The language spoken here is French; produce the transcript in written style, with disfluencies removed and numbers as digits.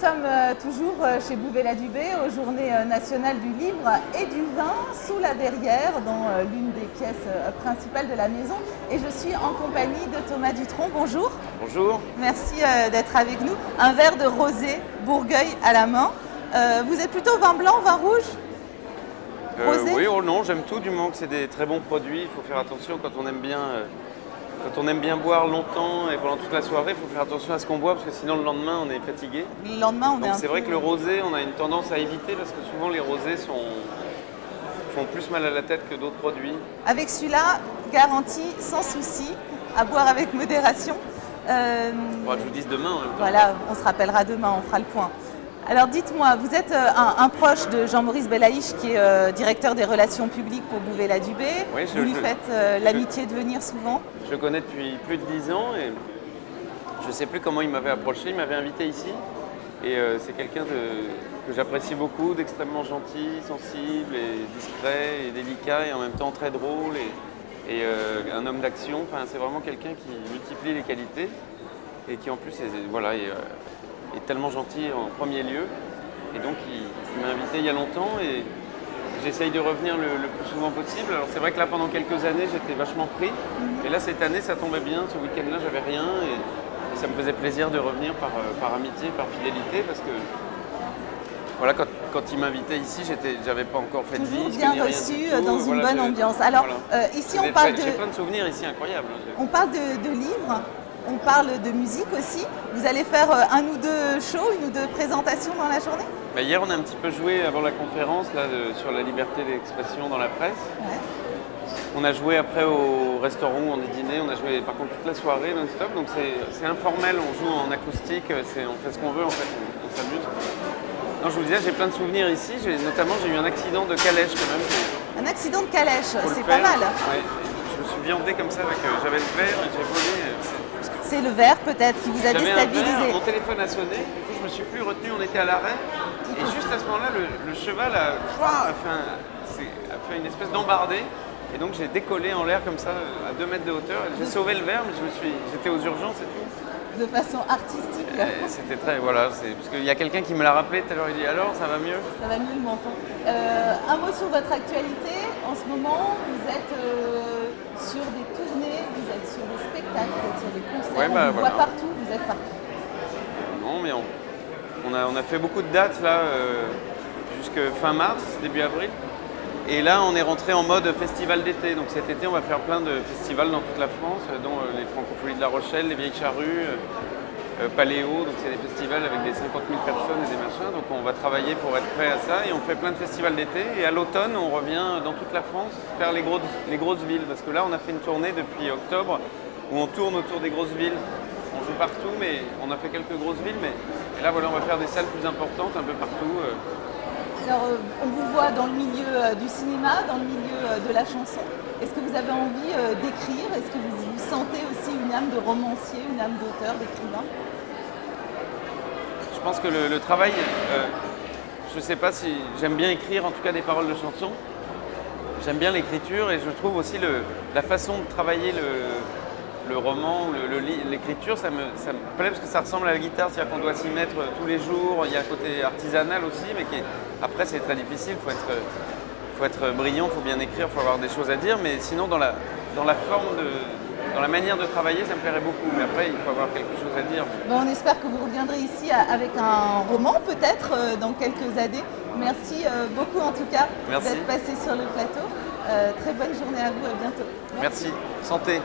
sommes toujours chez Bouvet-la-Dubé aux Journées nationales du livre et du vin sous la verrière dans l'une des pièces principales de la maison. Et je suis en compagnie de Thomas Dutronc. Bonjour. Bonjour. Merci d'être avec nous. Un verre de rosé Bourgueil à la main. Vous êtes plutôt vin blanc, vin rouge? Rosé? Oui, oh non, j'aime tout du moment que c'est des très bons produits. Il faut faire attention quand on aime bien boire longtemps et pendant toute la soirée, il faut faire attention à ce qu'on boit parce que sinon le lendemain on est fatigué. Le lendemain on est Donc c'est vrai que le rosé, on a une tendance à éviter parce que souvent les rosés font plus mal à la tête que d'autres produits. Avec celui-là, garanti sans souci, à boire avec modération. Faudra que je vous dise demain en même temps. Voilà, on se rappellera demain, on fera le point. Alors dites-moi, vous êtes un proche de Jean-Maurice Belaïche qui est directeur des relations publiques pour Bouvet-la-Dubé. Oui, vous lui faites l'amitié de venir souvent? Je le connais depuis plus de 10 ans et je ne sais plus comment il m'avait approché, il m'avait invité ici. Et c'est quelqu'un que j'apprécie beaucoup, d'extrêmement gentil, sensible et discret et délicat et en même temps très drôle et un homme d'action. Enfin, c'est vraiment quelqu'un qui multiplie les qualités et qui en plus est tellement gentil en premier lieu. Et donc il m'a invité il y a longtemps et j'essaye de revenir le plus souvent possible. Alors c'est vrai que là pendant quelques années j'étais vachement pris. Et là cette année ça tombait bien, ce week-end-là j'avais rien et ça me faisait plaisir de revenir par amitié, par fidélité parce que voilà, quand il m'invitait ici, j'avais pas encore fait de toujours disque, bien ni rien reçu du tout. dans une Voilà, bonne ambiance. Alors ici on parle de... J'ai plein de souvenirs ici incroyables. On parle de livres. On parle de musique aussi. Vous allez faire un ou deux shows, une ou deux présentations dans la journée? Bah hier, on a un petit peu joué avant la conférence là, sur la liberté d'expression dans la presse. Ouais. On a joué après au restaurant où on est dîné. On a joué par contre toute la soirée non-stop. Donc c'est informel, on joue en acoustique, on fait ce qu'on veut en fait, on s'amuse. Non, je vous disais, j'ai plein de souvenirs ici. Notamment, j'ai eu un accident de calèche quand même. Un accident de calèche, c'est pas mal. Ouais, je me suis viandé comme ça, j'avais le verre et j'ai volé. C'est le verre peut-être qui vous a déstabilisé. Mon téléphone a sonné, du coup je me suis plus retenu, on était à l'arrêt. Et juste à ce moment-là, le cheval a fait une espèce d'embardée. Et donc j'ai décollé en l'air comme ça, à 2 mètres de hauteur. J'ai sauvé le verre, mais j'étais aux urgences et tout. De façon artistique. C'était très, voilà, parce qu'il y a quelqu'un qui me l'a rappelé tout à l'heure, il dit alors ça va mieux? Ça va mieux le menton. Un mot sur votre actualité. En ce moment, vous êtes sur des tournées, vous êtes sur des spectacles, vous êtes sur des concerts, ouais, on vous voit partout, vous êtes partout. Non, mais on a fait beaucoup de dates là, jusque fin mars, début avril. Et là, on est rentré en mode festival d'été. Donc cet été, on va faire plein de festivals dans toute la France, dont les Francopholies de La Rochelle, les Vieilles Charrues, Paléo. Donc c'est des festivals avec des 50 000 personnes et des machins. Donc on va travailler pour être prêt à ça. Et on fait plein de festivals d'été. Et à l'automne, on revient dans toute la France faire les grosses villes. Parce que là, on a fait une tournée depuis octobre où on tourne autour des grosses villes. On joue partout, mais on a fait quelques grosses villes. Et là, voilà, on va faire des salles plus importantes un peu partout. Alors, on vous voit dans le milieu du cinéma, dans le milieu de la chanson. Est-ce que vous avez envie d'écrire? Est-ce que vous sentez aussi une âme de romancier, une âme d'auteur, d'écrivain? Je pense que le travail, je ne sais pas si j'aime bien écrire, en tout cas des paroles de chansons. J'aime bien l'écriture et je trouve aussi la façon de travailler le roman ou l'écriture, ça me plaît parce que ça ressemble à la guitare, c'est-à-dire qu'on doit s'y mettre tous les jours. Il y a un côté artisanal aussi, mais après c'est très difficile, il faut être brillant, il faut bien écrire, il faut avoir des choses à dire, mais sinon dans la forme, dans la manière de travailler, ça me plairait beaucoup. Mais après, il faut avoir quelque chose à dire. Bon, on espère que vous reviendrez ici avec un roman, peut-être, dans quelques années. Merci beaucoup en tout cas d'être passé sur le plateau. Très bonne journée à vous, à bientôt. Merci. Santé.